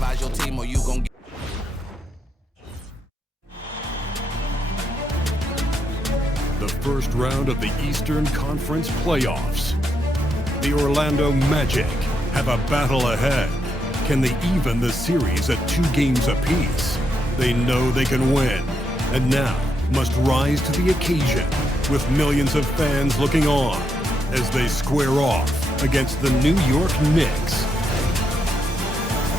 incentivize your team or you gon' get. The first round of the Eastern Conference playoffs. The Orlando Magic have a battle ahead. Can they even the series at 2 games apiece? They know they can win, and now must rise to the occasion with millions of fans looking on as they square off against the New York Knicks.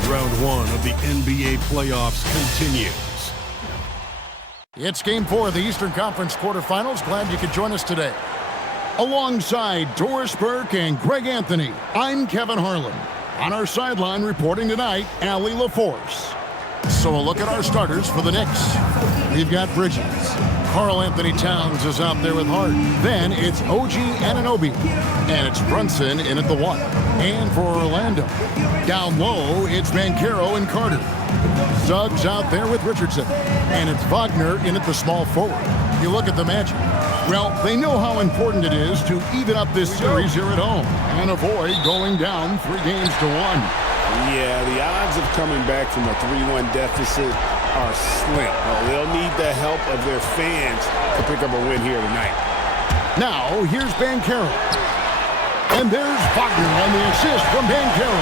Round 1 of the NBA playoffs continues. It's Game 4 of the Eastern Conference quarterfinals. Glad you could join us today. Alongside Doris Burke and Greg Anthony, I'm Kevin Harlan. On our sideline reporting tonight, Allie LaForce. So a look at our starters for the Knicks. We've got Bridges. Karl Anthony Towns is out there with Hart. Then it's OG Anunoby. And it's Brunson in at the 1. And for Orlando, down low, it's Banchero and Carter. Suggs out there with Richardson. And it's Wagner in at the small forward. You look at the Magic. Well, they know how important it is to even up this series here at home and avoid going down 3 games to 1. Yeah, the odds of coming back from a 3-1 deficit are slim. They'll need the help of their fans to pick up a win here tonight. Now, here's Banchero. And there's Wagner on the assist from Banchero.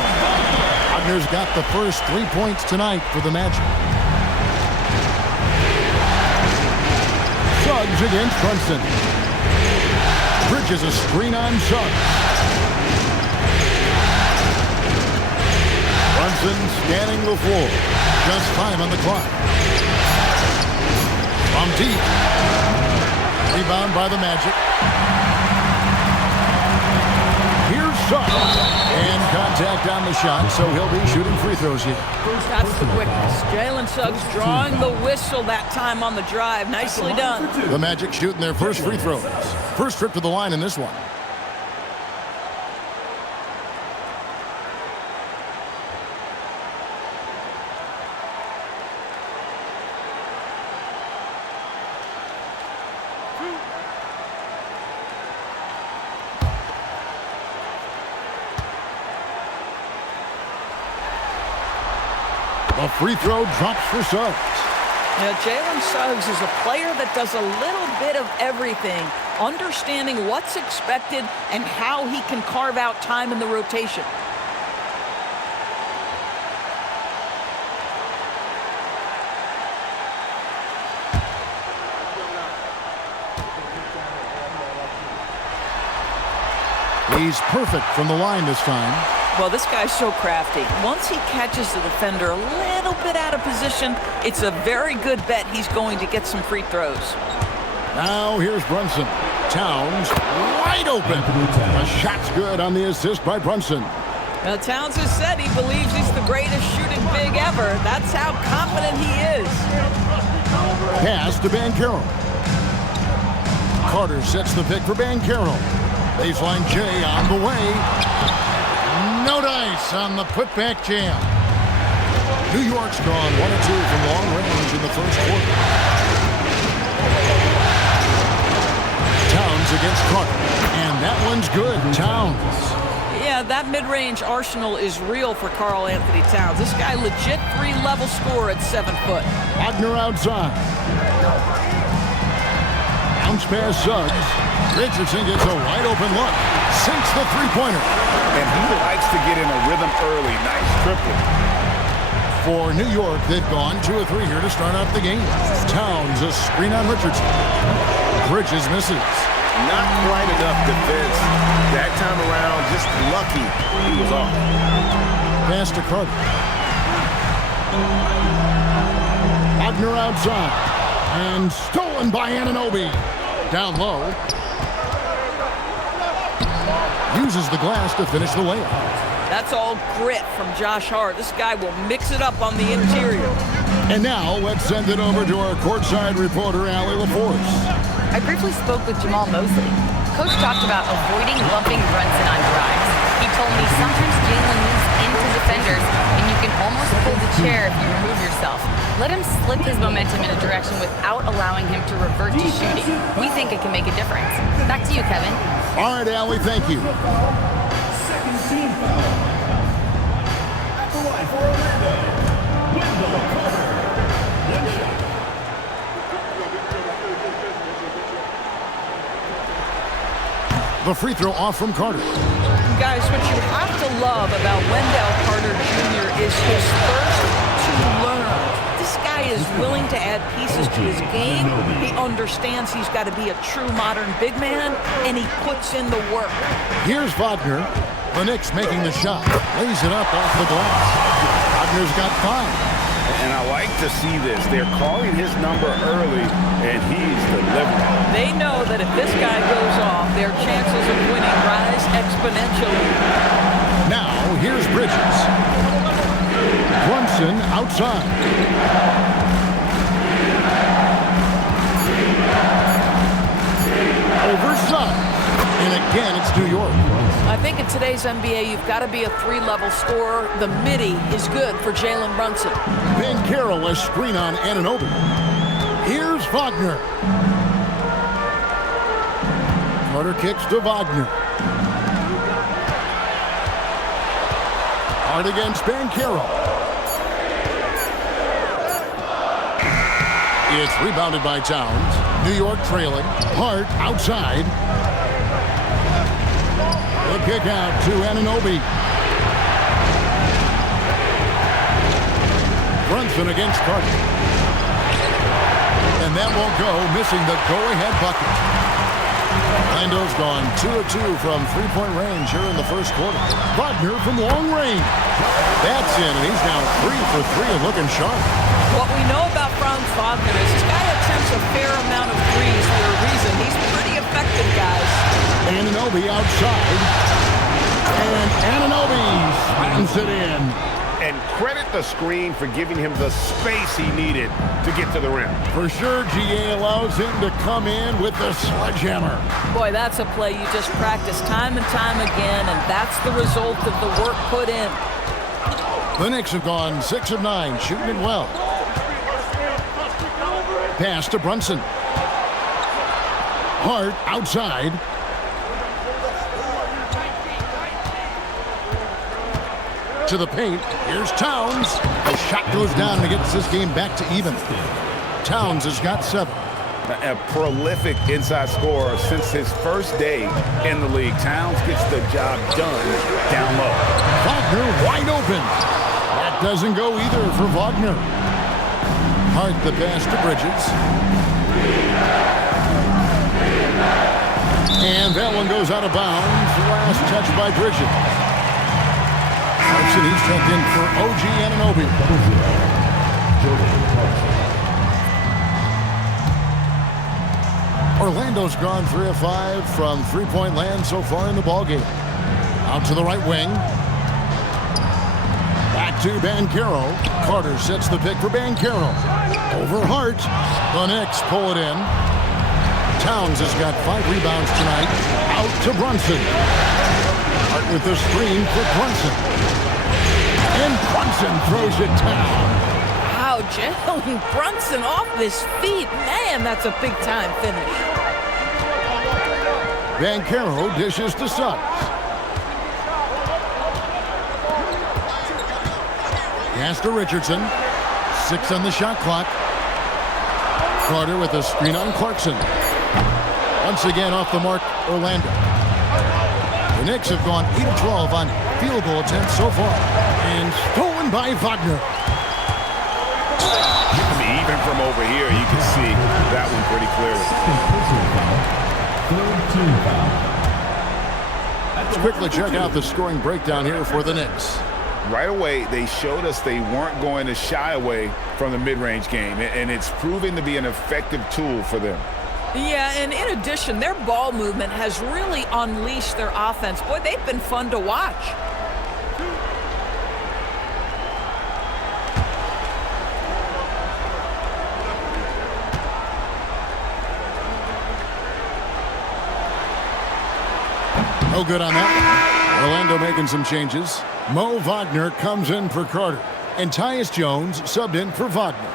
Wagner's got the first 3 points tonight for the Magic. Suggs against Brunson. Bridges a screen on Suggs. Brunson scanning the floor. Just 5 on the clock. From deep. Rebound by the Magic. Here's Suggs. And contact on the shot, so he'll be shooting free throws here. That's the quickness. Jalen Suggs drawing the whistle that time on the drive. Nicely done. The Magic shooting their first free throws. First trip to the line in this one. A free throw drops for Suggs. Now, Jalen Suggs is a player that does a little bit of everything, understanding what's expected and how he can carve out time in the rotation. He's perfect from the line this time. Well, this guy's so crafty. Once he catches the defender a little bit out of position, it's a very good bet he's going to get some free throws. Now here's Brunson. Towns wide open. A shot's good on the assist by Brunson. Now, Towns has said he believes he's the greatest shooting big ever. That's how confident he is. Pass to Banchero. Carter sets the pick for Banchero. Baseline J on the way. No dice on the putback jam. New York's gone 1 or 2 from long range in the first quarter. Towns against Carter. And that one's good. Towns. Yeah, that mid-range arsenal is real for Karl Anthony Towns. This guy legit 3-level scorer at 7 foot. Wagner outside. Bounce pass Suggs. Richardson gets a wide open look. Sinks the 3-pointer. And he likes to get in a rhythm early. Nice triple. For New York, they've gone 2 or 3 here to start out the game. Towns a screen on Richardson. Bridges misses. Not quite enough defense. That time around, just lucky he was off. Pass to Carter. Wagner outside. And stolen by Anunoby. Down low. Uses the glass to finish the layup. That's all grit from Josh Hart. This guy will mix it up on the interior. And now let's send it over to our courtside reporter, Allie LaForce. I briefly spoke with Jamal Mosley. Coach talked about avoiding bumping Brunson on drives. He told me sometimes Jalen moves into defenders and you can almost pull the chair if you remove yourself. Let him slip his momentum in a direction without allowing him to revert to shooting. We think it can make a difference. Back to you, Kevin. All right, Allie, thank you. Second team foul. At the line for Orlando, The free throw off from Carter. Guys, what you have to love about Wendell Carter Jr. is his thirst to learn. This guy is willing to add pieces to his game. He understands he's got to be a true modern big man, and he puts in the work. Here's Wagner. The Knicks making the shot. Lays it up off the glass. Wagner's got 5. And I like to see this. They're calling his number early, and he's delivering. They know that if this guy goes off, their chances of winning rise exponentially. Now, here's Bridges. Brunson outside. Overside. And again, it's New York. I think in today's NBA, you've got to be a 3-level scorer. The midi is good for Jalen Brunson. Ben Carroll a screen on Anunoby. Here's Wagner. Carter kicks to Wagner. Hard against Ben Carroll. It's rebounded by Towns. New York trailing. Hart outside. The kick out to Anunoby. Brunson against Carter. And that won't go, missing the go-ahead bucket. Orlando's gone 2 of 2 from three-point range here in the first quarter. Wagner from long range. That's in, and he's now 3 for 3 and looking sharp. What we know about Franz Wagner is this guy attempts a fair amount of threes for a reason. He's pretty effective, guys. Anunoby outside. And Anunoby slams it in. And credit the screen for giving him the space he needed to get to the rim. For sure, GA allows him to come in with the sledgehammer. Boy, that's a play you just practice time and time again, and that's the result of the work put in. The Knicks have gone 6 of 9, shooting it well. Pass to Brunson. Hart outside. To the paint. Here's Towns. The shot goes down and gets this game back to even. Towns has got 7. A prolific inside scorer since his first day in the league. Towns gets the job done down low. Wagner wide open. That doesn't go either for Wagner. Hart the pass to Bridges. And that one goes out of bounds. Last touch by Bridges. He's checked in for OG Anunoby. Orlando's gone 3 of 5 from three-point land so far in the ballgame. Out to the right wing. Back to Banchero. Carter sets the pick for Banchero. Over Hart. The Knicks pull it in. Towns has got 5 rebounds tonight. Out to Brunson. Hart with the screen for Brunson. And Brunson throws it down. Wow, Jalen Brunson off his feet. Man, that's a big-time finish. Banchero dishes to Suggs. Pass to Richardson. 6 on the shot clock. Carter with a screen on Clarkson. Once again off the mark, Orlando. The Knicks have gone 8 of 12 on field goal attempts so far. And stolen by Wagner. Even from over here, you can see that one pretty clearly. Let's quickly check out the scoring breakdown here for the Knicks. Right away, they showed us they weren't going to shy away from the mid-range game, and it's proving to be an effective tool for them. Yeah, and in addition, their ball movement has really unleashed their offense. Boy, they've been fun to watch. No good on that. Orlando making some changes. Mo Wagner comes in for Carter. And Tyus Jones subbed in for Wagner.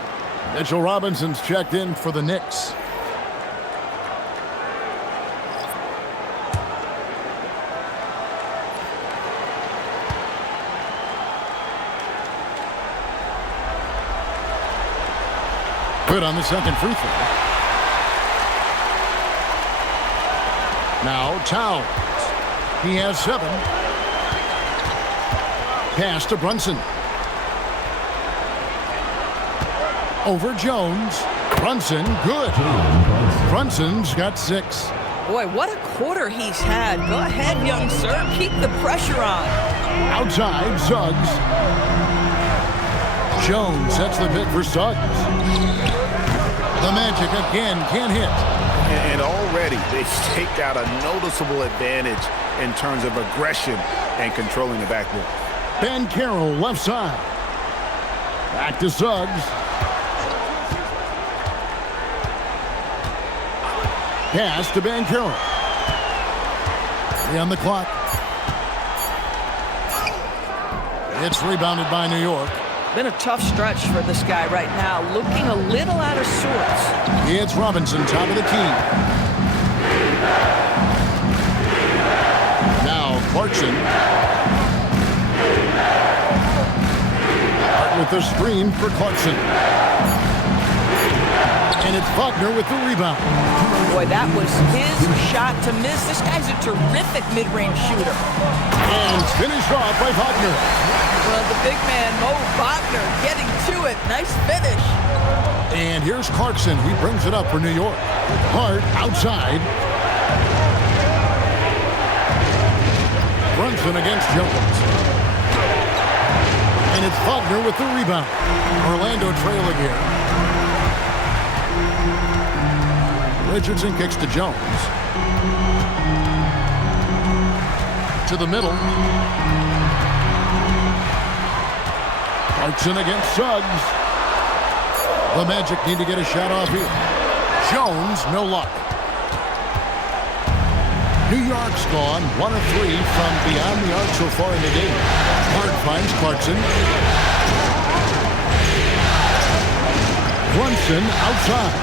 Mitchell Robinson's checked in for the Knicks. Good on the second free throw. Now Towns. He has 7. Pass to Brunson. Over Jones. Brunson, good. Brunson's got 6. Boy, what a quarter he's had. Go ahead, young sir. Keep the pressure on. Outside, Suggs. Jones sets the pick for Suggs. The Magic again can't hit. And already they've staked out a noticeable advantage in terms of aggression and controlling the backboard. Ben Carroll left side. Back to Suggs. Pass to Ben Carroll. 3 on the clock. It's rebounded by New York. Been a tough stretch for this guy right now. Looking a little out of sorts. It's Robinson, top of the key. Now Clarkson. Hart with the screen for Clarkson. And it's Wagner with the rebound. Boy, that was his shot to miss. This guy's a terrific mid-range shooter. And it's finished off by Wagner. Well, the big man, Mo Wagner, getting to it. Nice finish. And here's Clarkson. He brings it up for New York. Hart outside. Brunson against Jones. And it's Wagner with the rebound. Orlando trailing here. Richardson kicks to Jones. To the middle. Clarkson against Suggs. The Magic need to get a shot off here. Jones, no luck. New York's gone 1 of 3 from beyond the arc so far in the game. Hart finds Clarkson. Brunson outside.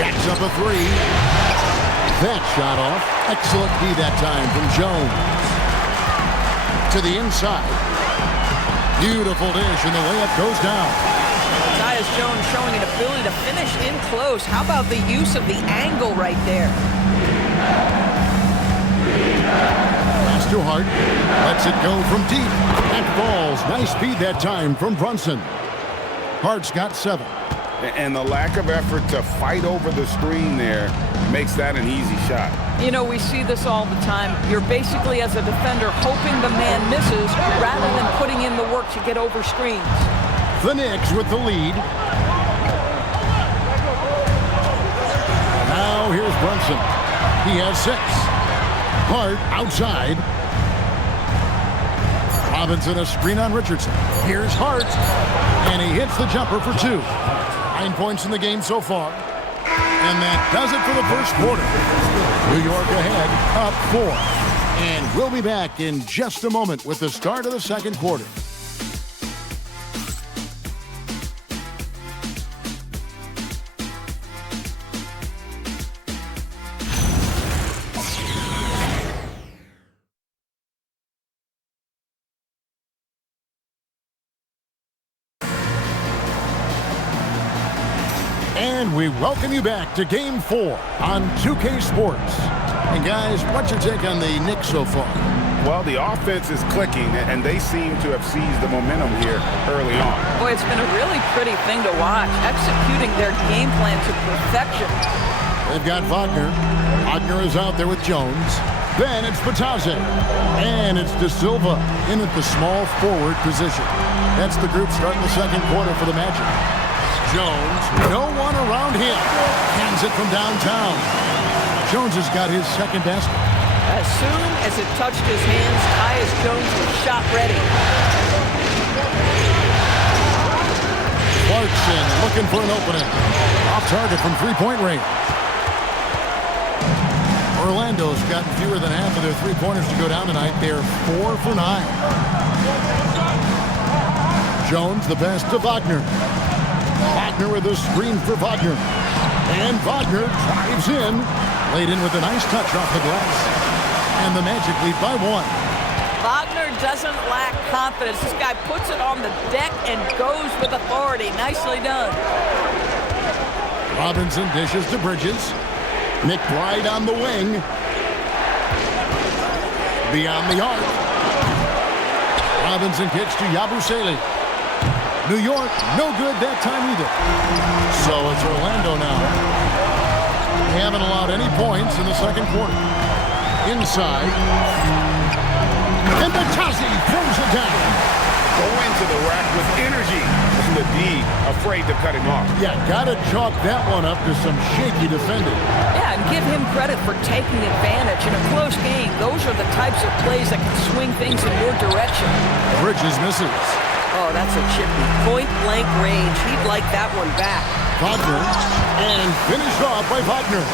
Jacks up a 3. That shot off. Excellent D that time from Jones. To the inside. Beautiful dish, and the layup goes down. Tyus Jones showing an ability to finish in close. How about the use of the angle right there? Pass to Hart. Lets it go from deep. That falls. Nice speed that time from Brunson. Hart's got 7. And the lack of effort to fight over the screen there makes that an easy shot. You know, we see this all the time. You're basically, as a defender, hoping the man misses rather than putting in the work to get over screens. The Knicks with the lead. Now here's Brunson. He has 6. Hart outside. Robinson a screen on Richardson. Here's Hart. And he hits the jumper for 2. 9 points in the game so far. And that does it for the first quarter. New York ahead, up 4. And we'll be back in just a moment with the start of the second quarter. And we welcome you back to Game 4 on 2K Sports. And guys, what's your take on the Knicks so far? Well, the offense is clicking, and they seem to have seized the momentum here early on. Boy, it's been a really pretty thing to watch, executing their game plan to perfection. They've got Wagner. Wagner is out there with Jones. Then it's Batase. And it's De Silva in at the small forward position. That's the group starting the second quarter for the Magic. Jones, no one around him. Hands it from downtown. Jones has got his second basket. As soon as it touched his hands, Tyus Jones was shot ready. Clarkson looking for an opening. Off target from three-point range. Orlando's gotten fewer than half of their three-pointers to go down tonight. They're 4 for 9. Jones the pass to Wagner. Wagner with a screen for Wagner. And Wagner drives in. Laid in with a nice touch off the glass. And the Magic lead by 1. Wagner doesn't lack confidence. This guy puts it on the deck and goes with authority. Nicely done. Robinson dishes to Bridges. McBride on the wing. Beyond the arc. Robinson kicks to Yabusele. New York, no good that time either. So it's Orlando now. They haven't allowed any points in the second quarter. Inside. And Batazzi throws it down. Go into the rack with energy. And the D afraid to cut him off. Yeah, gotta chalk that one up to some shaky defending. Yeah, and give him credit for taking advantage. In a close game, those are the types of plays that can swing things in your direction. Bridges misses. Oh, that's a chippy. Point-blank range. He'd like that one back. Wagner, and finished off by Wagner.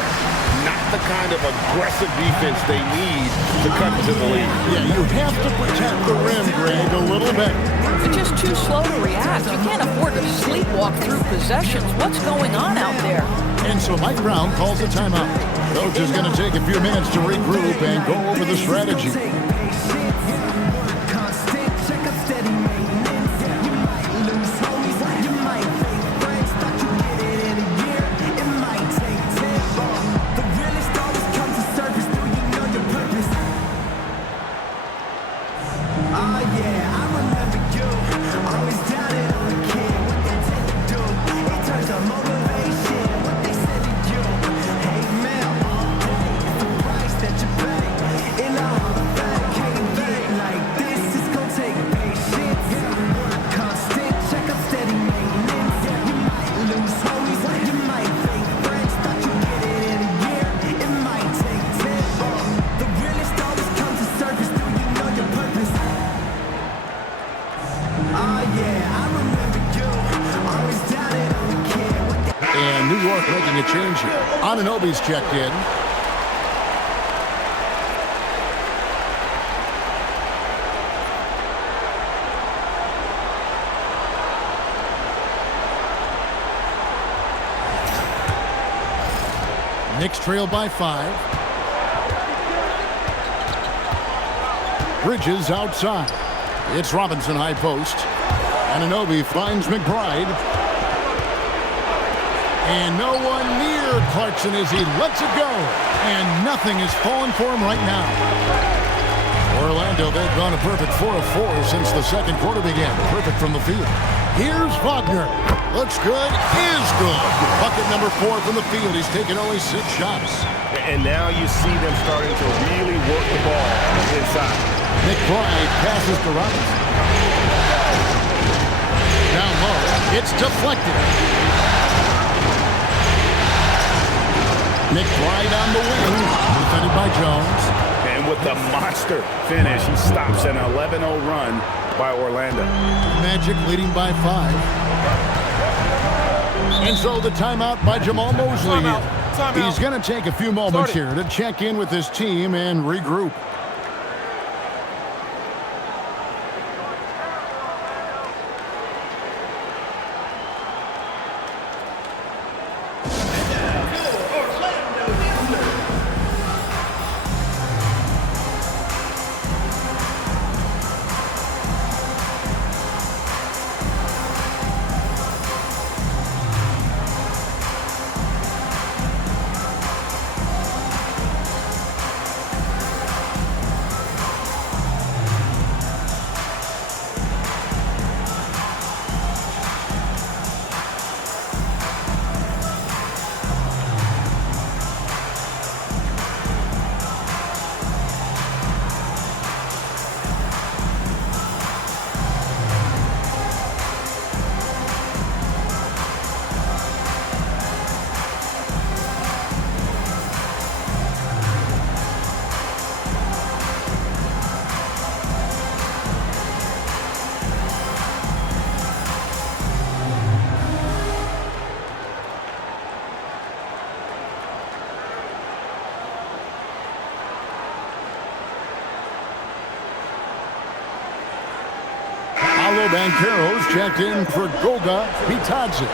Not the kind of aggressive defense they need to cut into the lead. Yeah, you have to protect the rim, Greg, a little bit. They're just too slow to react. You can't afford to sleepwalk through possessions. What's going on out there? And so Mike Brown calls a timeout. Coach is going to take a few minutes to regroup and go over the strategy. And New York making a change here. Anunoby's checked in. Knicks trail by 5. Bridges outside. It's Robinson high post. Anunoby finds McBride. And no one near Clarkson as he lets it go. And nothing is falling for him right now. Orlando, they've gone a perfect 4 of 4 since the second quarter began. Perfect from the field. Here's Wagner. Looks good. Is good. Bucket number 4 from the field. He's taken only 6 shots. And now you see them starting to really work the ball inside. McBride passes to Robinson. Down low. It's deflected. McBride on the wing, defended by Jones. And with the monster finish, he stops an 11-0 run by Orlando. Magic leading by 5. And so the timeout by Jamal Mosley. He's going to take a few moments here to check in with his team and regroup. Banchero's checked in for Goga Bitadze.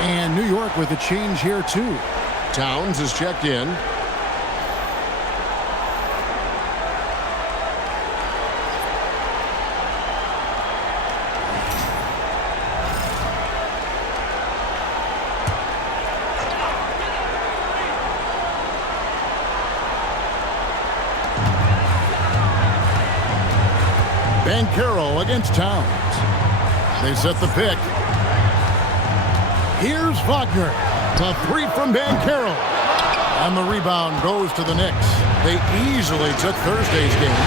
And New York with a change here, too. Towns is checked in. Banchero against Towns. They set the pick. Here's Wagner. The three from Banchero. And the rebound goes to the Knicks. They easily took Thursday's game.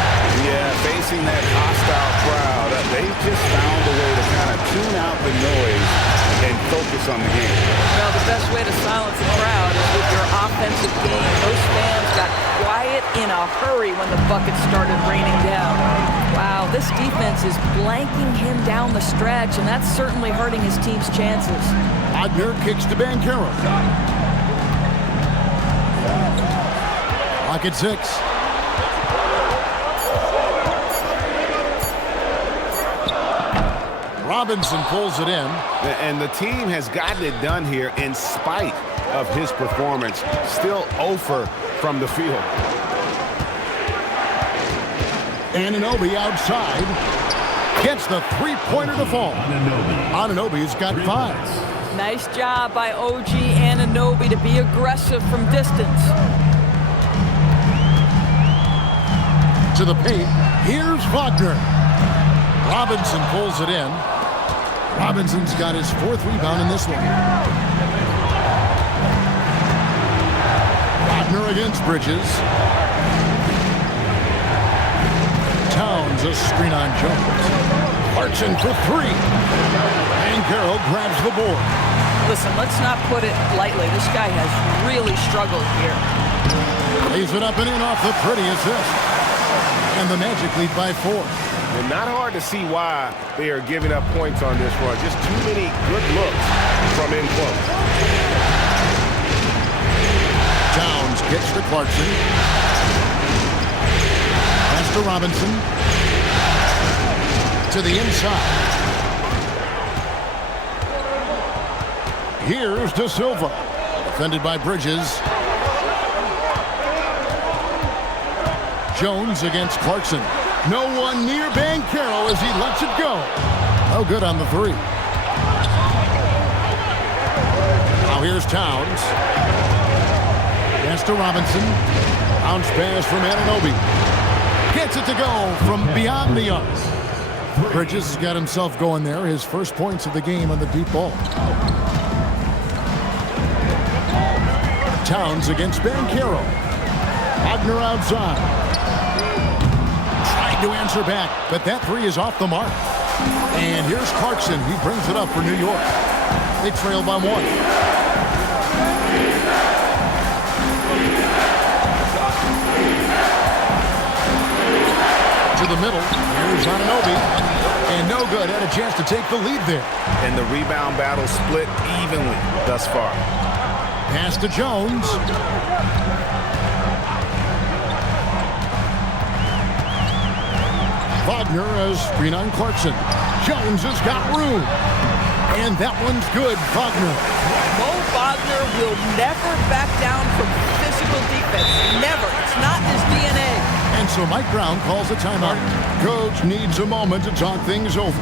Yeah, facing that hostile crowd, they just found a way to kind of tune out the noise and focus on the game. Well, the best way to silence a crowd is with your offensive game. Those fans got quiet in a hurry when the buckets started raining down. Wow, this defense is blanking him down the stretch, and that's certainly hurting his team's chances. Wagner kicks to Banchero. Clock at 6. Robinson pulls it in. And the team has gotten it done here in spite of his performance. Still 0 from the field. Anunoby outside. Gets the three-pointer to fall. Anunoby's got 5. Nice job by OG Anunoby to be aggressive from distance. To the paint. Here's Wagner. Robinson pulls it in. Robinson's got his 4th rebound in this one. Wagner against Bridges. Towns a screen on Jones. Clarkson for 3. Banchero grabs the board. Listen, let's not put it lightly. This guy has really struggled here. Lays it up and in off the pretty assist. And the Magic lead by 4. And not hard to see why they are giving up points on this run. Just too many good looks from in close. Towns gets to Clarkson. Pass to Robinson. To the inside. Here's De Silva. Defended by Bridges. Jones against Clarkson. No one near Banchero as he lets it go. No good on the 3. Now here's Towns. Pass to Robinson. Bounce pass from Anunoby. Gets it to go from beyond the arc. Bridges has got himself going there. His first points of the game on the deep ball. Towns against Banchero. Wagner outside. To answer back, but that 3 is off the mark. And here's Clarkson. He brings it up for New York. They trail by 1. To the middle. Here's Anunoby. And no good. Had a chance to take the lead there. And the rebound battle split evenly thus far. Pass to Jones. Wagner has screen on Clarkson. Jones has got room. And that one's good. Wagner. Mo Wagner will never back down from physical defense. Never. It's not his DNA. And so Mike Brown calls a timeout. Coach needs a moment to talk things over.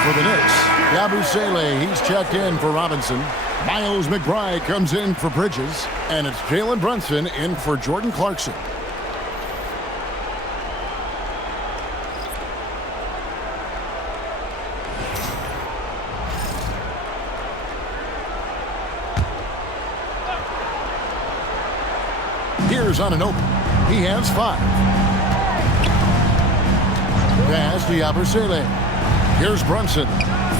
For the Knicks, Yabusele, he's checked in for Robinson. Miles McBride comes in for Bridges. And it's Jalen Brunson in for Jordan Clarkson. Here's Anunoby. He has 5. Pass to Yabusele. Here's Brunson.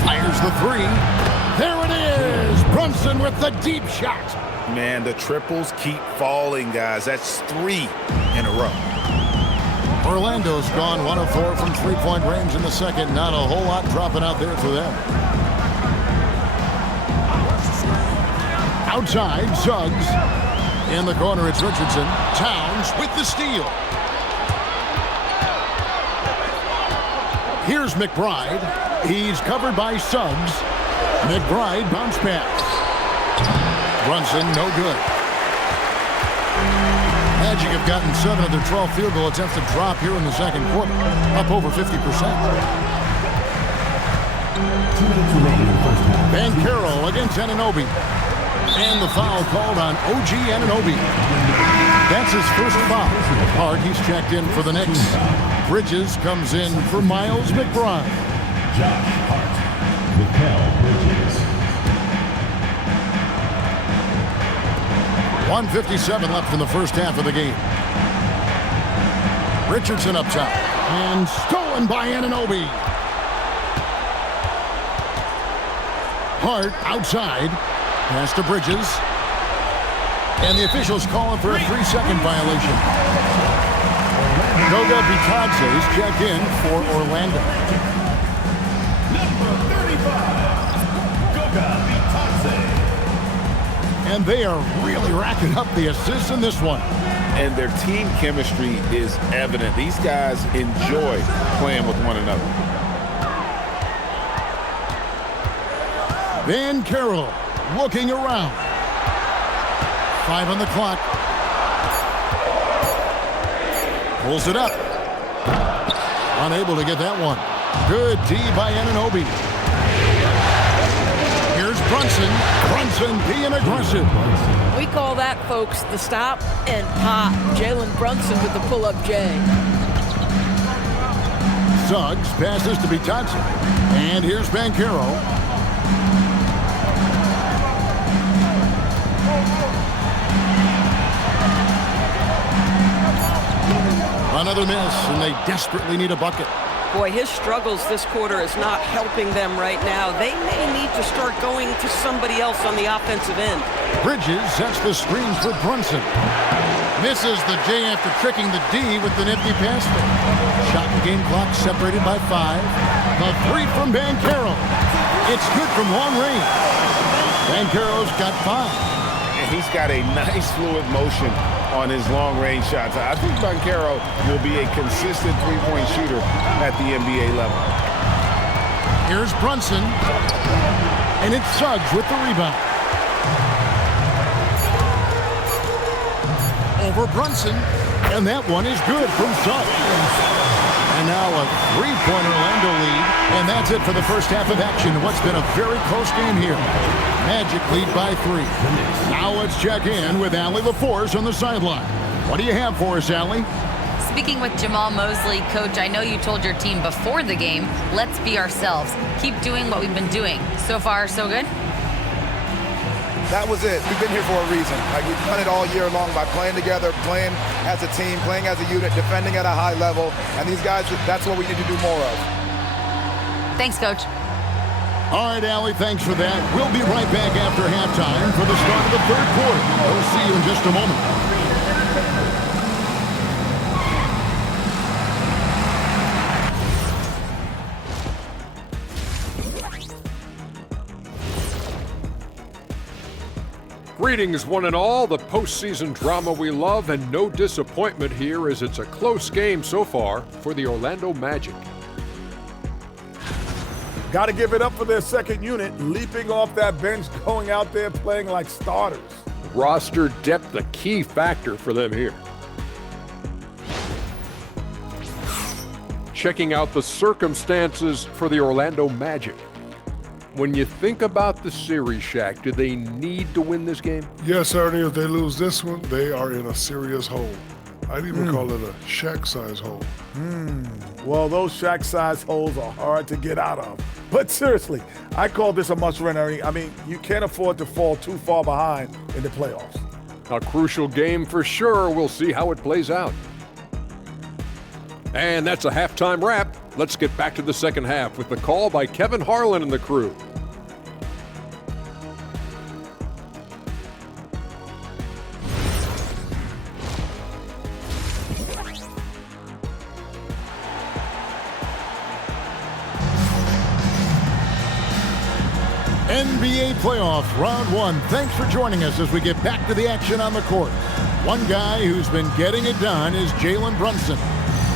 Fires the 3. There it is! Brunson with the deep shot. Man, the triples keep falling, guys. That's 3 in a row. Orlando's gone 1 of 4 from three-point range in the second. Not a whole lot dropping out there for them. Outside, Suggs. In the corner, it's Richardson. Towns with the steal. Here's McBride. He's covered by Suggs. McBride bounce pass. Brunson, no good. Magic have gotten 7 of their 12 field goal attempts to drop here in the second quarter, up over 50%. Banchero against Anunoby. And the foul called on OG Anunoby. That's his first foul. Hart, he's checked in for the Knicks. Bridges comes in for Miles McBride. Josh Hart, Mikal Bridges. 1:57 left in the first half of the game. Richardson up top. And stolen by Anunoby. Hart outside. Pass to Bridges. And the officials calling for a 3-second violation. Goga Bitadze is checked in for Orlando. Number 35, Goga Bitadze. And they are really racking up the assists in this one. And their team chemistry is evident. These guys enjoy playing with one another. Banchero looking around. 5 on the clock. Pulls it up. Unable to get that one. Good D by Anunoby. Here's Brunson. Brunson being aggressive. We call that, folks, the stop and pop. Jalen Brunson with the pull-up J. Suggs passes to Bitadze. And here's Banchero. Another miss, and they desperately need a bucket. Boy, his struggles this quarter is not helping them right now. They may need to start going to somebody else on the offensive end. Bridges sets the screen for Brunson. Misses the J after tricking the D with the nifty pass. Shot and game clock separated by 5. The 3 from Banchero. It's good from long range. Banchero's got 5. And he's got a nice fluid motion on his long-range shots. I think Banchero will be a consistent three-point shooter at the NBA level. Here's Brunson. And it's Suggs with the rebound. Over Brunson. And that one is good from Suggs. And now a 3-point Orlando lead. And that's it for the first half of action. What's been a very close game here. Magic lead by 3. Now let's check in with Allie LaForce on the sideline. What do you have for us, Allie? Speaking with Jamal Mosley, Coach, I know you told your team before the game, let's be ourselves. Keep doing what we've been doing. So far, so good? That was it. We've been here for a reason. Like, we've done it all year long by playing together, playing as a team, playing as a unit, defending at a high level. And these guys, that's what we need to do more of. Thanks, Coach. All right, Allie, thanks for that. We'll be right back after halftime for the start of the third quarter. We'll see you in just a moment. Greetings, one and all. The postseason drama we love, and no disappointment here as it's a close game so far for the Orlando Magic. Got to give it up for their second unit, leaping off that bench, going out there playing like starters. Roster depth, a key factor for them here. Checking out the circumstances for the Orlando Magic. When you think about the series, Shaq, do they need to win this game? Yes, Ernie. If they lose this one, they are in a serious hole. I'd even call it a Shaq-size hole. Well, those Shaq-size holes are hard to get out of. But seriously, I call this a must-win, Ernie. I mean, you can't afford to fall too far behind in the playoffs. A crucial game for sure. We'll see how it plays out. And that's a halftime wrap. Let's get back to the second half with the call by Kevin Harlan and the crew. NBA playoff round 1. Thanks for joining us as we get back to the action on the court. One guy who's been getting it done is Jalen Brunson.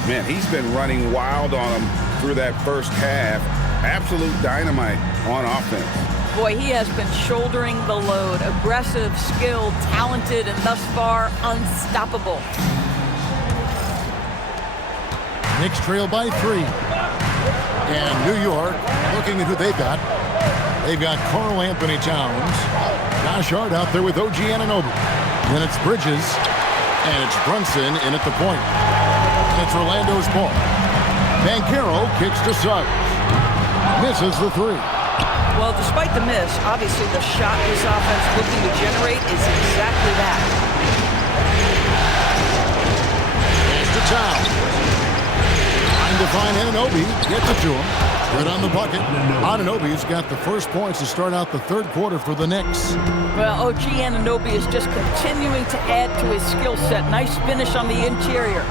Man, he's been running wild on him through that first half. Absolute dynamite on offense. Boy, he has been shouldering the load. Aggressive, skilled, talented, and thus far unstoppable. Knicks trail by 3. And New York, looking at who they've got. They've got Karl Anthony Towns. Josh Hart out there with OG Anunoby. Then it's Bridges. And it's Brunson in at the point. And it's Orlando's ball. Banchero kicks to Suggs. Misses the 3. Well, despite the miss, obviously the shot this offense looking to generate is exactly that. Here's to Towns. Trying to find Anunoby. Gets it to him. Good on the bucket. Anunoby's got the first points to start out the third quarter for the Knicks. Well, OG Anunoby is just continuing to add to his skill set. Nice finish on the interior.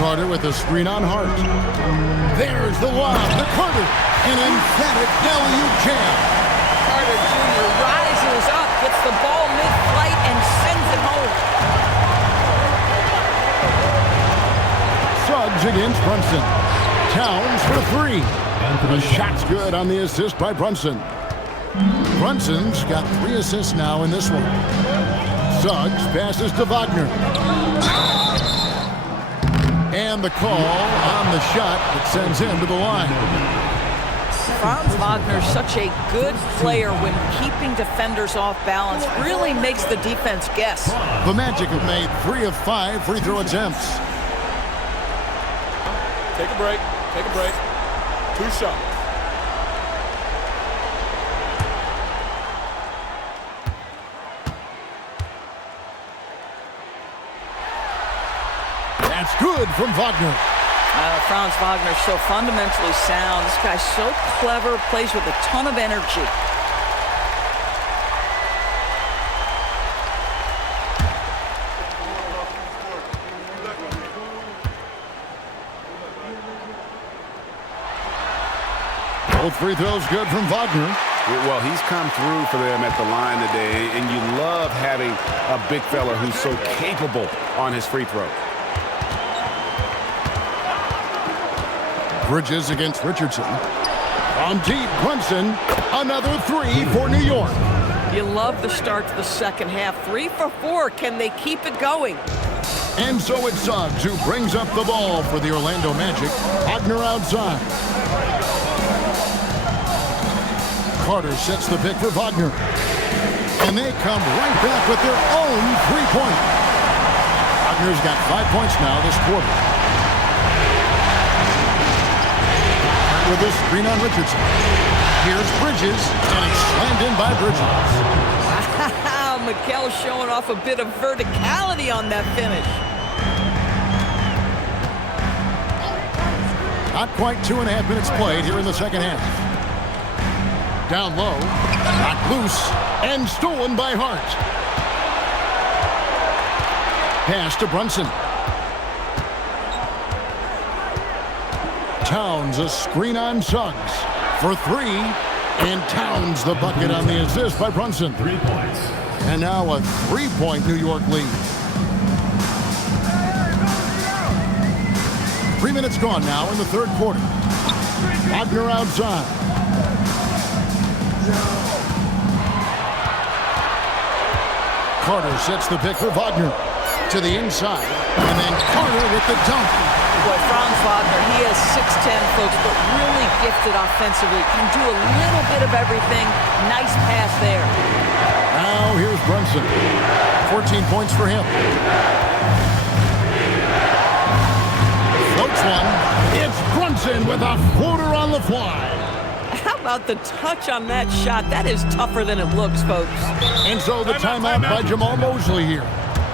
Carter with a screen on Hart. There's the lob to Carter. An emphatic alley-oop jam. Carter Jr. rises up, gets the ball mid-flight, and sends it home. Suggs against Brunson. Towns for 3. The shot's good on the assist by Brunson. Brunson's got 3 assists now in this one. Suggs passes to Wagner. And the call on the shot that sends him to the line. Franz Wagner, such a good player when keeping defenders off balance. Really makes the defense guess. The Magic have made 3 of 5 free throw attempts. Take a break. Take a break. 2 shots. That's good from Wagner. Franz Wagner so fundamentally sound. This guy's so clever, plays with a ton of energy. Both free throws good from Wagner. Well, he's come through for them at the line today, and you love having a big fella who's so capable on his free throw. Bridges against Richardson. From deep, Brunson. Another 3 for New York. You love the start to the second half. 3 for 4. Can they keep it going? And so it's Suggs who brings up the ball for the Orlando Magic. Wagner outside. Carter sets the pick for Wagner. And they come right back with their own 3-point. Wagner's got 5 points now this quarter. With a screen on Richardson. Here's Bridges, and it's slammed in by Bridges. Wow, Mikal showing off a bit of verticality on that finish. Not quite 2.5 minutes played here in the second half. Down low, knocked loose, and stolen by Hart. Pass to Brunson. Towns a screen on Suggs for 3, and Towns the bucket on the assist by Brunson. 3 points. And now a 3-point New York lead. 3 minutes gone now in the third quarter. Wagner outside. Carter sets the pick for Wagner to the inside, and then Carter with the dunk. Boy, Franz Wagner, he is 6'10", folks, but really gifted offensively. Can do a little bit of everything. Nice pass there. Now here's Brunson. 14 points for him. Floats one. It's Brunson with a floater on the fly. How about the touch on that shot? That is tougher than it looks, folks. And so the timeout by Jamal Mosley here.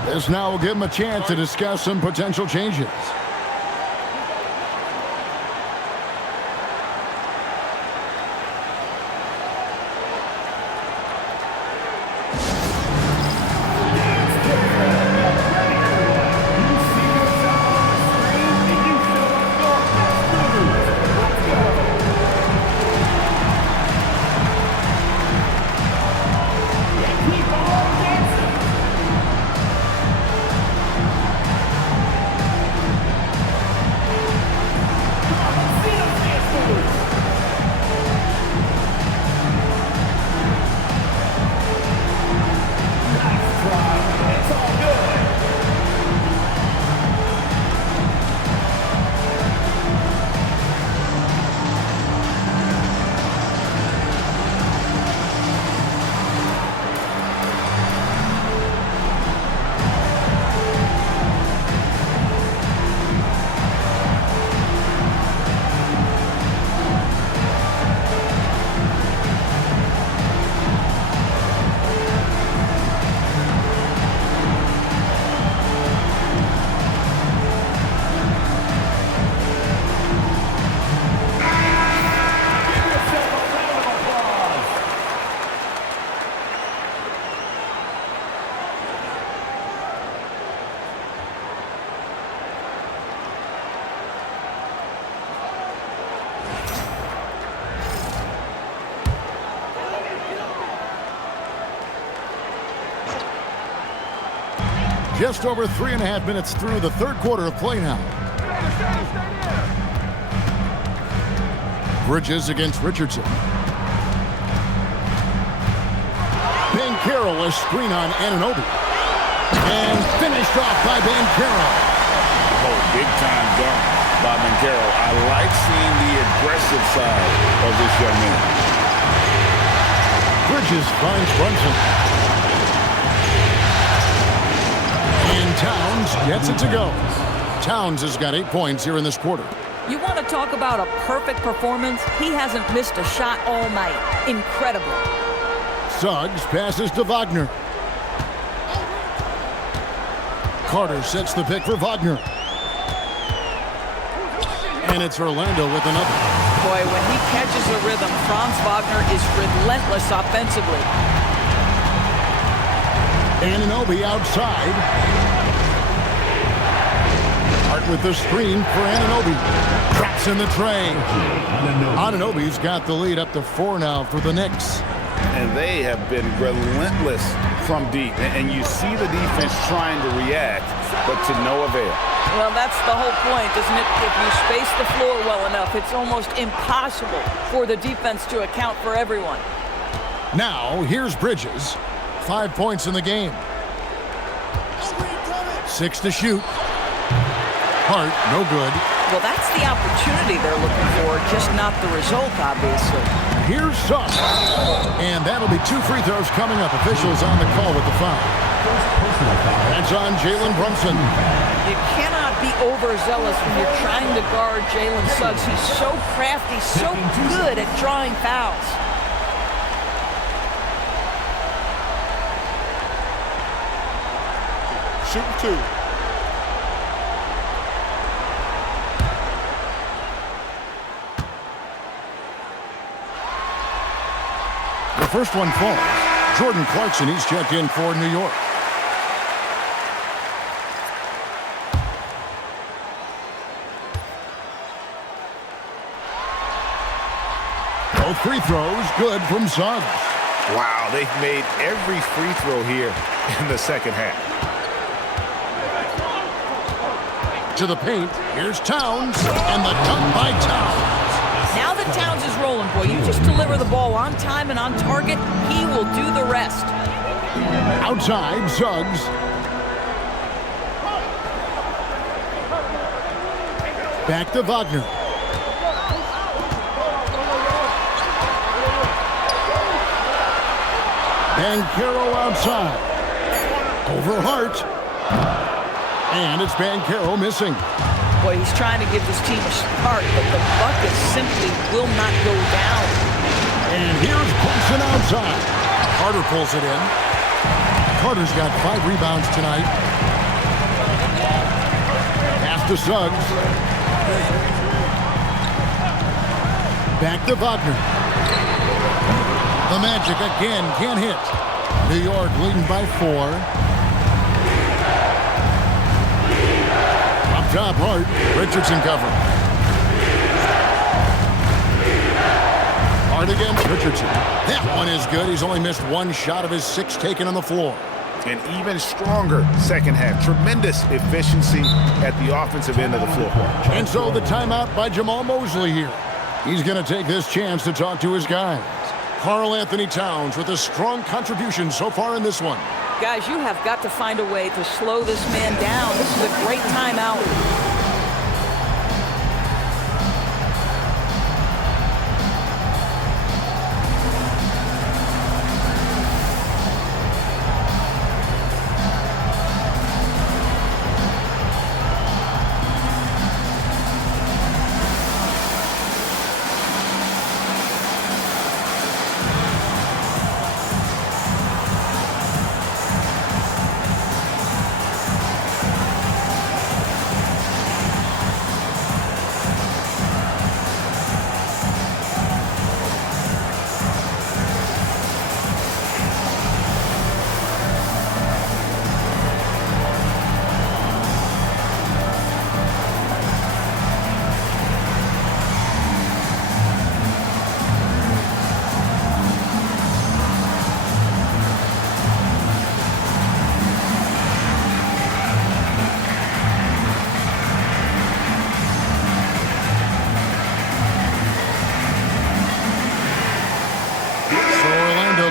This now will give him a chance to discuss some potential changes. Just over 3.5 minutes through the third quarter of play now. Bridges against Richardson. Banchero, a screen on Anunoby. And finished off by Banchero. Oh, big-time dunk by Banchero. I like seeing the aggressive side of this young man. Bridges finds Brunson. And Towns gets it to go. Towns has got 8 points here in this quarter. You want to talk about a perfect performance? He hasn't missed a shot all night. Incredible. Suggs passes to Wagner. Carter sets the pick for Wagner. And it's Orlando with another. Boy, when he catches a rhythm, Franz Wagner is relentless offensively. Anunoby outside. Hart with the screen for Anunoby. Drops in the tray. Anunoby's got the lead up to 4 now for the Knicks. And they have been relentless from deep. And you see the defense trying to react, but to no avail. Well, that's the whole point, isn't it? If you space the floor well enough, it's almost impossible for the defense to account for everyone. Now, here's Bridges. 5 points in the game. 6 to shoot. Hart, no good. Well, that's the opportunity they're looking for, just not the result, obviously. Here's Suggs. And that'll be 2 free throws coming up. Officials on the call with the foul. That's on Jalen Brunson. You cannot be overzealous when you're trying to guard Jalen Suggs. He's so crafty, so good at drawing fouls. Shooting 2. The first one falls. Jordan Clarkson, he's checked in for New York. Both free throws good from Suggs. Wow, they've made every free throw here in the second half. To the paint, here's Towns, and the dunk by Towns. Now that Towns is rolling, boy, you just deliver the ball on time and on target, he will do the rest. Outside, Suggs. Back to Wagner. Banchero outside. Over Hart. And it's Banchero missing. Boy, he's trying to give this team a start, but the bucket simply will not go down. And here's Brunson outside. Carter pulls it in. Carter's got 5 rebounds tonight. Pass to Suggs. Back to Wagner. The Magic again can't hit. New York leading by 4. Up top, Hart. Richardson covering. Hart against Richardson. That one is good. He's only missed 1 shot of his 6 taken on the floor. An even stronger second half. Tremendous efficiency at the offensive end of the floor. And so the timeout by Jamal Mosley here. He's going to take this chance to talk to his guys. Karl Anthony Towns with a strong contribution so far in this one. Guys, you have got to find a way to slow this man down. This is a great timeout.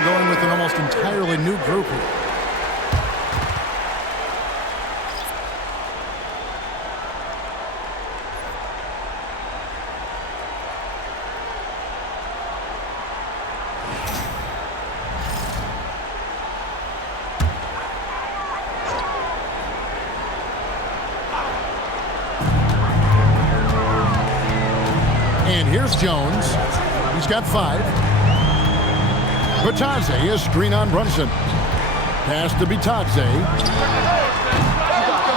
Going with an almost entirely new group here. And here's Jones. He's got 5. Bitadze is screen on Brunson. Pass to Bitadze.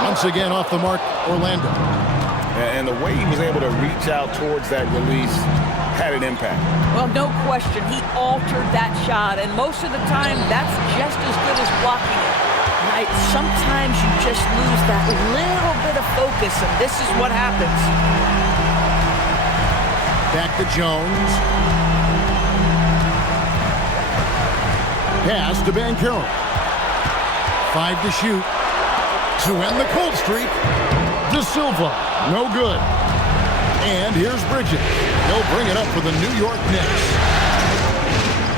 Once again off the mark, Orlando. And the way he was able to reach out towards that release had an impact. Well, no question. He altered that shot, and most of the time, that's just as good as blocking it. Sometimes you just lose that little bit of focus, and this is what happens. Back to Jones. Pass to Banchero. 5 to shoot. To end the cold streak. De Silva. No good. And here's Bridges. He'll bring it up for the New York Knicks.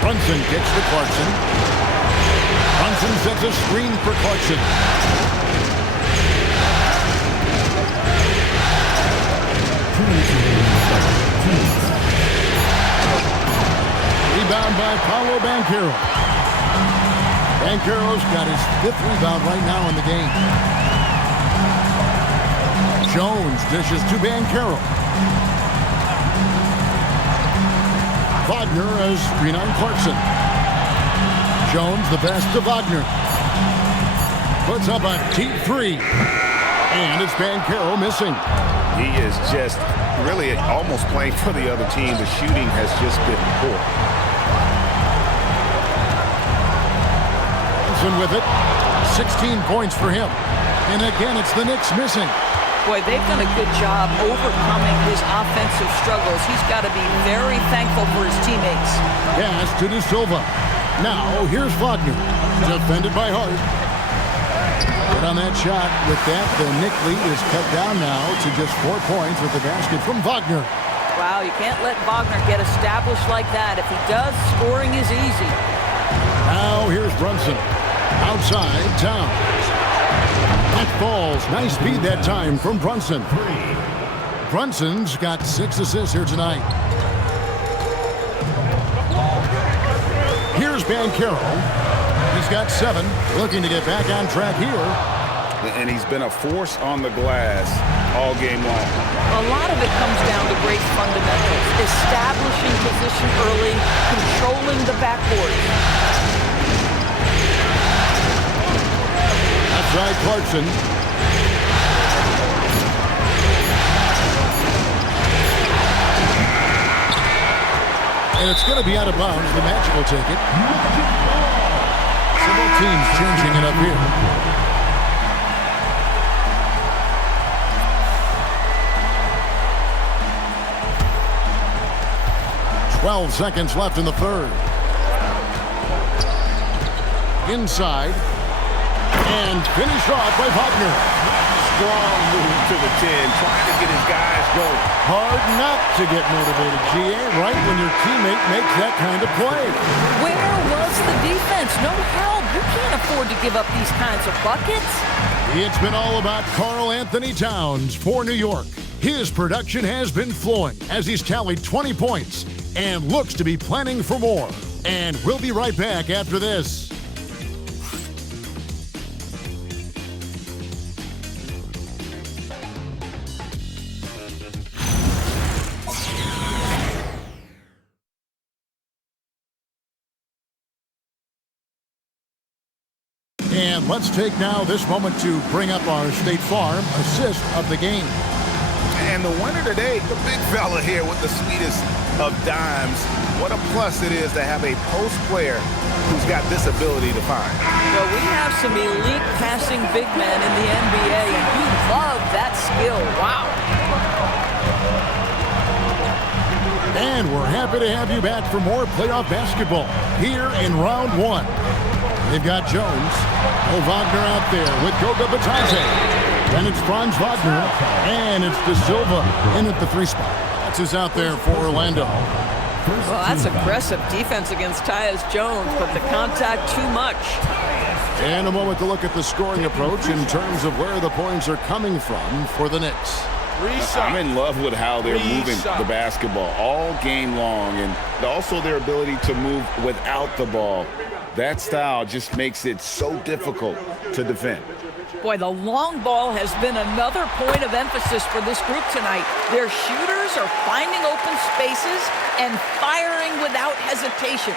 Brunson gets to Clarkson. Brunson sets a screen for Clarkson. Rebound by Paolo Banchero. Banchero's got his 5th rebound right now in the game. Jones dishes to Banchero. Wagner as screen on Clarkson. Jones the pass to Wagner. Puts up a deep 3. And it's Banchero missing. He is just really almost playing for the other team. The shooting has just been poor. With it, 16 points for him. And again, it's the Knicks missing. Boy, they've done a good job overcoming his offensive struggles. He's got to be very thankful for his teammates. Pass to De Silva. Now, here's Wagner. Defended by Hart. Good on that shot. With that, the Knick lead is cut down now to just 4 points with the basket from Wagner. Wow, you can't let Wagner get established like that. If he does, scoring is easy. Now, here's Brunson. Outside, Towns. That falls. Nice speed that time from Brunson. Brunson's got 6 assists here tonight. Here's Banchero. He's got 7. Looking to get back on track here. and he's been a force on the glass all game long. A lot of it comes down to great fundamentals, establishing position early, controlling the backboard. Outside Clarkson. And it's going to be out of bounds. The Magic will take it. Several teams changing it up here. "12 seconds left in the third. Inside. And finished off by Wagner. Strong move to the 10, trying to get his guys going. Hard not to get motivated, GA, right when your teammate makes that kind of play. Where was the defense? No help. You can't afford to give up these kinds of buckets. It's been all about Karl Anthony Towns for New York. His production has been flowing as he's tallied 20 points and looks to be planning for more. And we'll be right back after this. And let's take now this moment to bring up our State Farm assist of the game. And the winner today, the big fella here with the sweetest of dimes. What a plus it is to have a post player who's got this ability to find. Well, we have some elite passing big men in the NBA, and we love that skill. Wow. And we're happy to have you back for more playoff basketball here in round one. They've got Jones. Wagner out there with Goga Batadze. And it's Franz Wagner. And it's De Silva in at the 3 spot. That's who's out there for Orlando. Well, that's aggressive defense against Tyus Jones, but the contact too much. And a moment to look at the scoring approach in terms of where the points are coming from for the Knicks. I'm in love with how they're moving the basketball all game long, and also their ability to move without the ball. That style just makes it so difficult to defend. Boy, the long ball has been another point of emphasis for this group tonight. Their shooters are finding open spaces and firing without hesitation.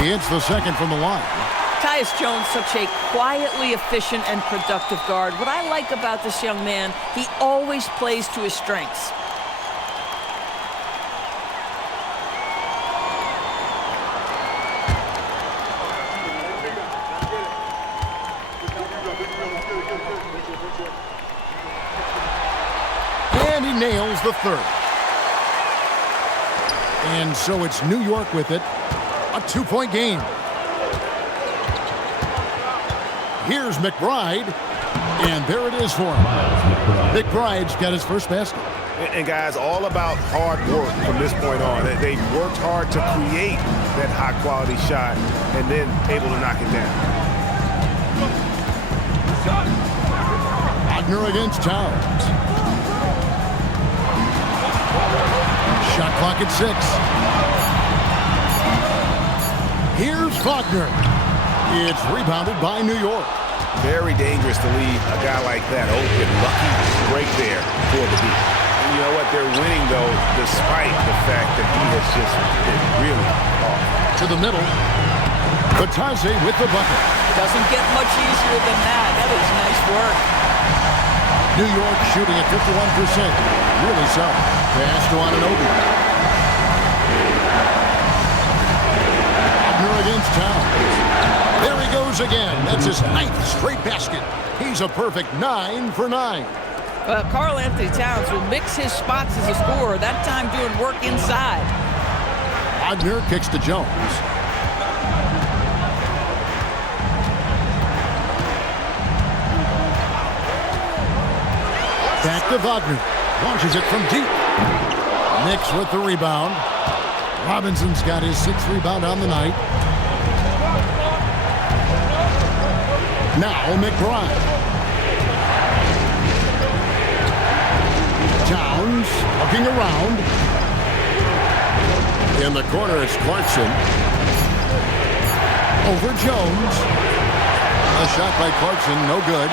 He hits the second from the line. Tyus Jones, such a quietly efficient and productive guard. What I like about this young man, he always plays to his strengths. And he nails the third. And so it's New York with it. A 2-point game. Here's McBride, and there it is for him. McBride's got his first basket. And guys, all about hard work from this point on. They worked hard to create that high-quality shot and then able to knock it down. Wagner against Towns. Shot clock at 6. Here's Wagner. It's rebounded by New York. Very dangerous to leave a guy like that open. Lucky break there for the beat. And you know what? They're winning, though, despite the fact that he has just been really off. To the middle. Batadze with the bucket. Doesn't get much easier than that. That is nice work. New York shooting at 51%. Really so. Pass to Anunoby. Wagner against Towns. There he goes again. That's his 9th straight basket. He's a perfect 9 for 9. Karl Anthony Towns will mix his spots as a scorer, that time doing work inside. Wagner kicks to Jones. Back to Wagner. Launches it from deep. Knicks with the rebound. Robinson's got his 6th rebound on the night. Now McBride. Looking around. In the corner, it's Clarkson. Over Jones. A shot by Clarkson, no good.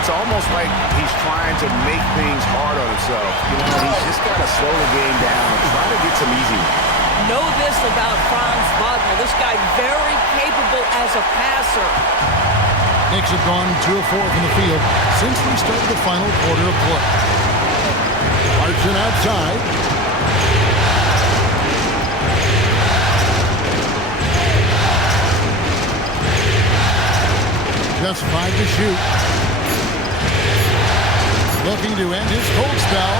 It's almost like he's trying to make things hard on himself. You know, he's just got to slow the game down and try to get some easy ones. Know this about Franz Wagner. This guy very capable as a passer. Knicks have gone 2 of 4 from the field since we started the final quarter of play. Clarkson outside. Just 5 to shoot. Looking to end his cold spell.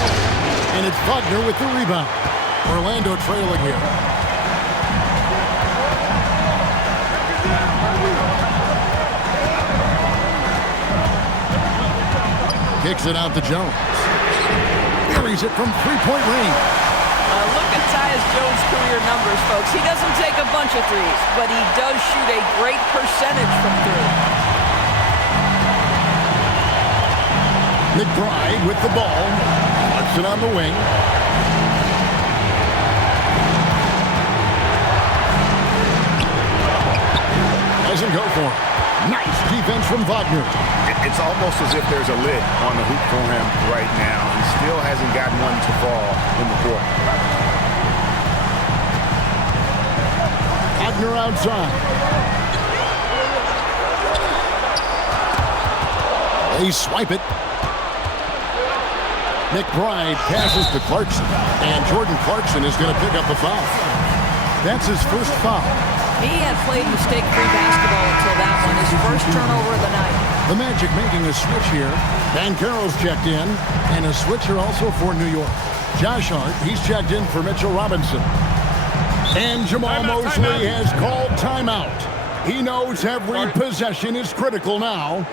And it's Wagner with the rebound. Orlando trailing here. Kicks it out to Jones. Buries it from three-point range. Look at Tyus Jones' career numbers, folks. He doesn't take a bunch of threes, but he does shoot a great percentage from three. McBride with the ball. Clarkson on the wing. Doesn't go for him. Nice defense from Wagner. It's almost as if there's a lid on the hoop for him right now. He still hasn't gotten one to fall in the court. Wagner outside. They swipe it. McBride passes to Clarkson, and Jordan Clarkson is going to pick up the foul. That's his first foul. He had played mistake-free basketball until that one, his first turnover of the night. The Magic making a switch here. Banchero's checked in, and a switcher also for New York. Josh Hart, he's checked in for Mitchell Robinson. And Jamal Mosley has called timeout. He knows every possession is critical now.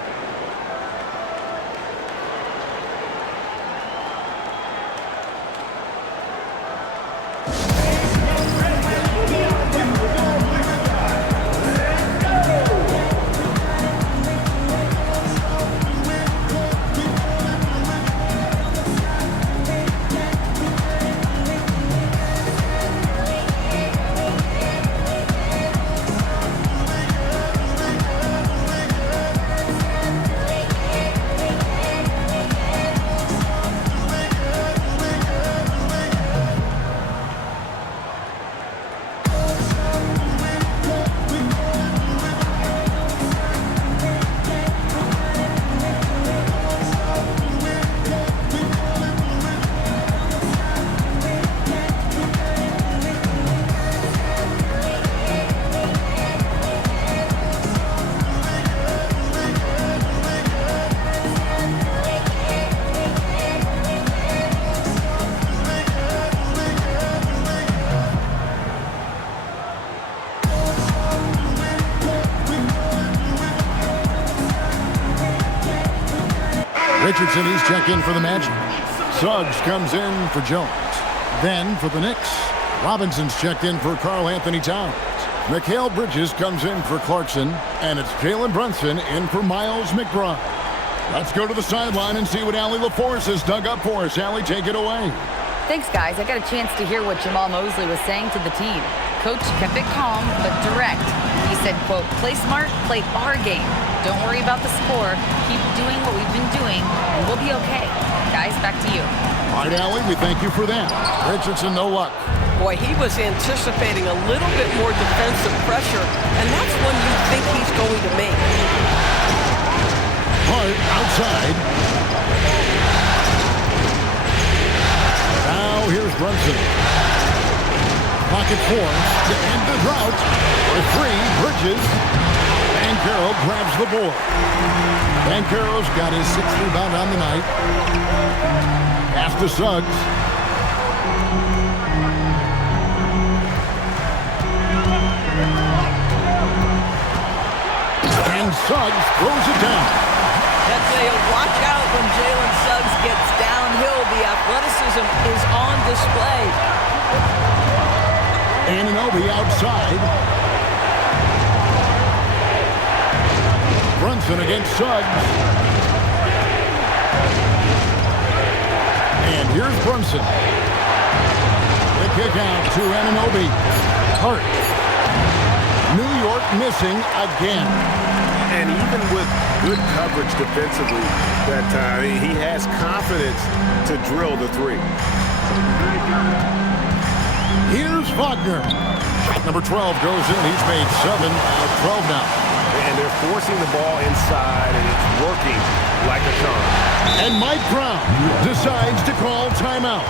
Richardson, he's checked in for the Magic. Suggs comes in for Jones. Then for the Knicks, Robinson's checked in for Karl Anthony Towns. Mikal Bridges comes in for Clarkson, and it's Jalen Brunson in for Miles McBride. Let's go to the sideline and see what Allie LaForce has dug up for us. Allie, take it away. Thanks, guys. I got a chance to hear what Jamal Mosley was saying to the team. Coach kept it calm, but direct. He said, quote, play smart, play our game. Don't worry about the score. Keep doing what we've been doing, and we'll be okay. Guys, back to you. All right, Allie, we thank you for that. Richardson, no luck. Boy, he was anticipating a little bit more defensive pressure, and that's one you think he's going to make. Hart outside. Now here's Brunson. Pocket four to end the drought. For three, Bridges. Banchero grabs the board. Banchero's got his 6th rebound on the night. Pass to Suggs. And Suggs throws it down. That's a watch out when Jalen Suggs gets downhill. The athleticism is on display. Anunoby outside. Brunson against Suggs. And here's Brunson. kick out to Anunoby. Hart. New York missing again. And even with good coverage defensively that time, he has confidence to drill the three. Here's Wagner. Shot number 12 goes in. He's made 7 out of 12 now. And they're forcing the ball inside, and it's working like a charm. And Mike Brown decides to call timeout.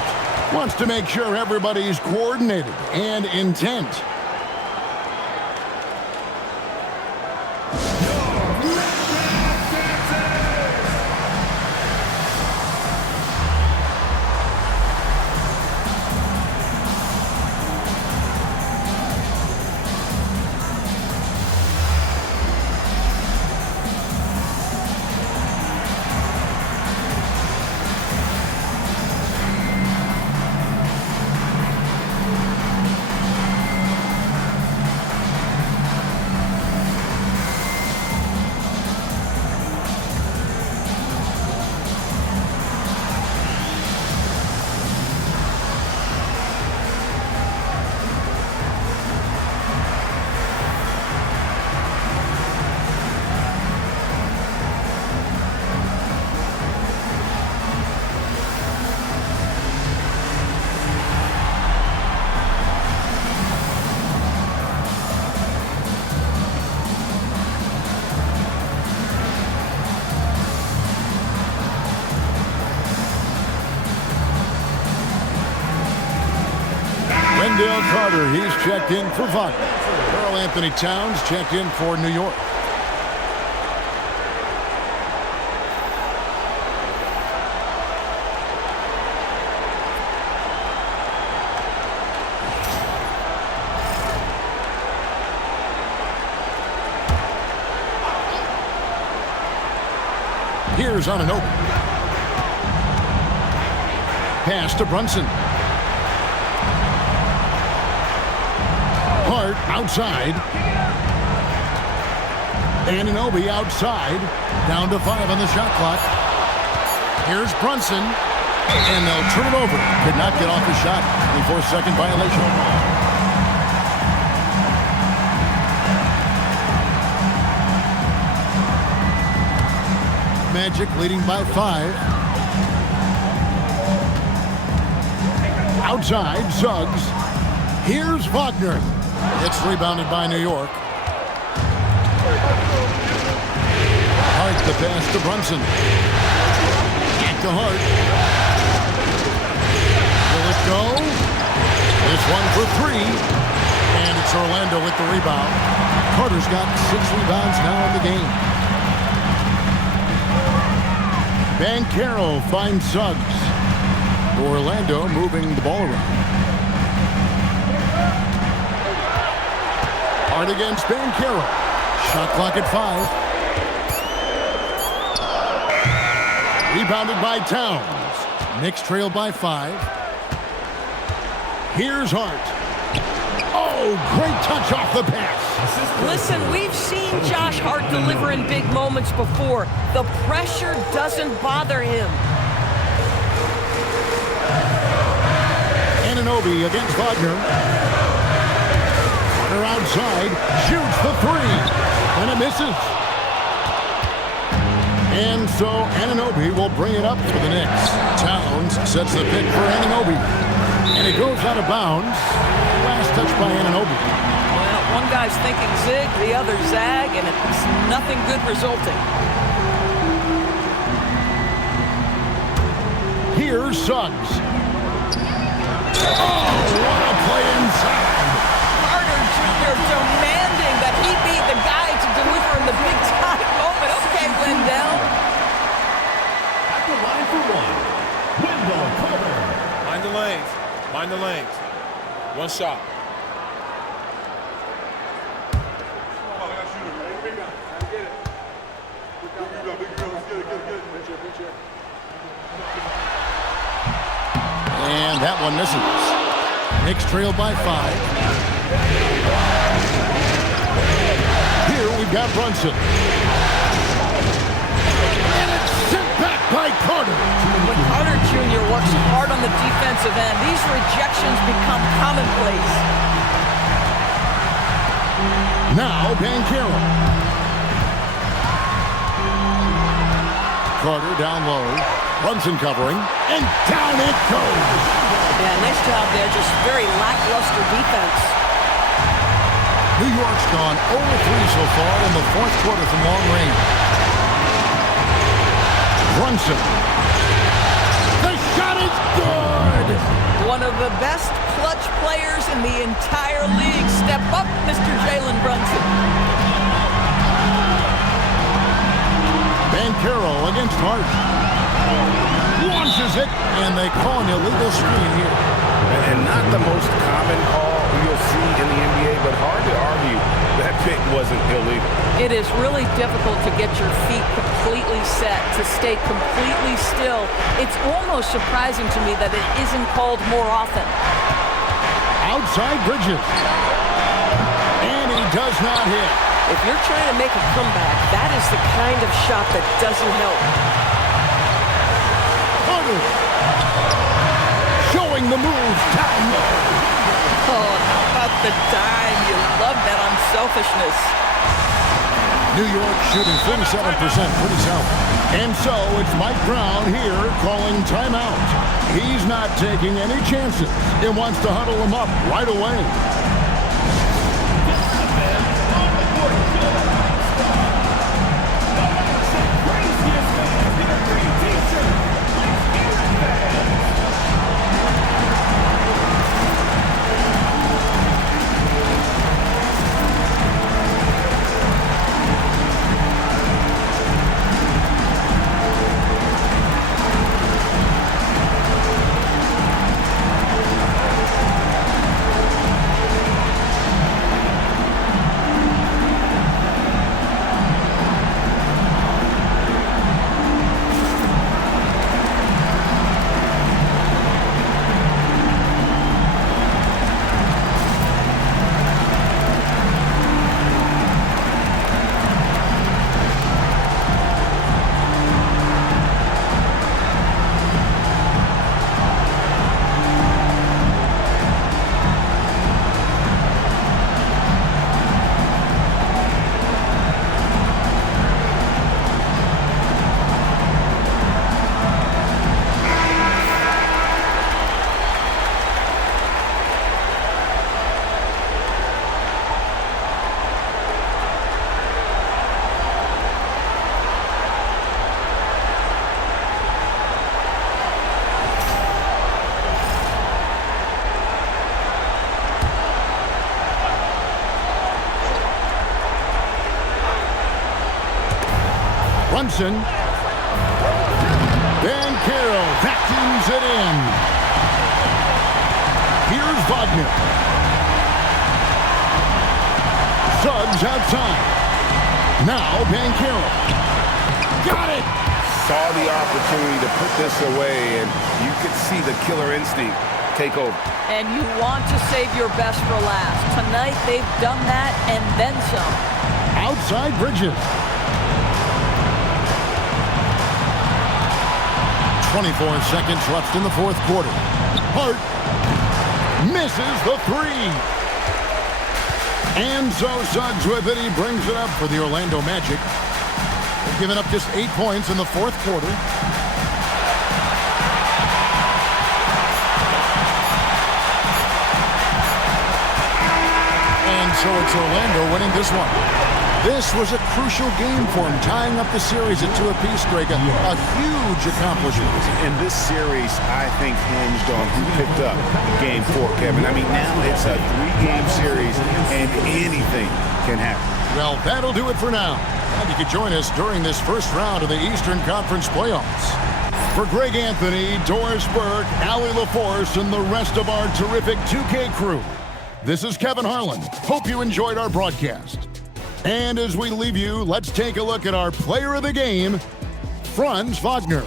Wants to make sure everybody's coordinated and intent. Wendell Carter, he's checked in for Wagner. Karl Anthony Towns checked in for New York. Here's Anunoby. Pass to Brunson. Hart outside. Anunoby outside. Down to 5 on the shot clock. Here's Brunson. And they'll turn it over. Could not get off his shot. 24-second violation. Magic leading by 5. Outside, Suggs. Here's Wagner. It's rebounded by New York. Hart the pass to Brunson. Back to Hart. Will it go? This one for 3. And it's Orlando with the rebound. Carter's got 6 rebounds now in the game. Banchero finds Suggs. Orlando moving the ball around. Hard against Banchero. Shot clock at 5. Rebounded by Towns. Knicks trail by 5. Here's Hart. Oh, great touch off the pass. Listen, we've seen Josh Hart deliver in big moments before. The pressure doesn't bother him. Anunoby against Wagner. Carter outside, shoots the 3, and it misses. And so Anunoby will bring it up for the Knicks. Towns sets the pick for Anunoby. And it goes out of bounds. Last touch by Anunoby. Well, one guy's thinking zig, the other zag, and it's nothing good resulting. Here's Suggs. Oh, what a play inside. Carter Jr. demanding that he be the guy to deliver in the big-time moment. Okay, Wendell. At the line for 1, Wendell Carter. Mind the lanes. Mind the lanes. One shot. And that one misses. Knicks trail by 5. Here we've got Brunson. And it's sent back by Carter. When Carter Jr. works hard on the defensive end. These rejections become commonplace. Now, Banchero. Carter down low. Brunson covering. And down it goes. Yeah, nice job there. Just very lackluster defense. New York's gone 0-3 so far in the fourth quarter from long range. Brunson. The shot is good! One of the best clutch players in the entire league. Step up, Mr. Jalen Brunson. Banchero against Hart. Launches it, and they call an illegal screen here. And not the most common call you'll see in the NBA, but hard to argue that pick wasn't illegal. It is really difficult to get your feet completely set, to stay completely still. It's almost surprising to me that it isn't called more often. Outside Bridges. And he does not hit. If you're trying to make a comeback, that is the kind of shot that doesn't help. Carter. Showing the moves down low. Oh, how about the dime? You love that unselfishness. New York shooting 47%, pretty sound. And so it's Mike Brown here calling timeout. He's not taking any chances. He wants to huddle him up right away. Brunson. Banchero vacuums it in. Here's Wagner. Suggs outside. Now Banchero. Got it! Saw the opportunity to put this away, and you could see the killer instinct take over. And you want to save your best for last. Tonight they've done that and then some. Outside Bridges. 24 seconds left in the fourth quarter. Hart misses the three. And so Suggs with it. He brings it up for the Orlando Magic. They've given up just 8 points in the fourth quarter. And so it's Orlando winning this one. This was a crucial game for him, tying up the series at 2 apiece, Greg. A huge accomplishment. And this series, I think, hinged on who picked up Game 4, Kevin. I mean, now it's a 3-game series, and anything can happen. Well, that'll do it for now. And you can join us during this first round of the Eastern Conference playoffs. For Greg Anthony, Doris Burke, Allie LaForce, and the rest of our terrific 2K crew, this is Kevin Harlan. Hope you enjoyed our broadcast. And as we leave you, let's take a look at our player of the game, Franz Wagner.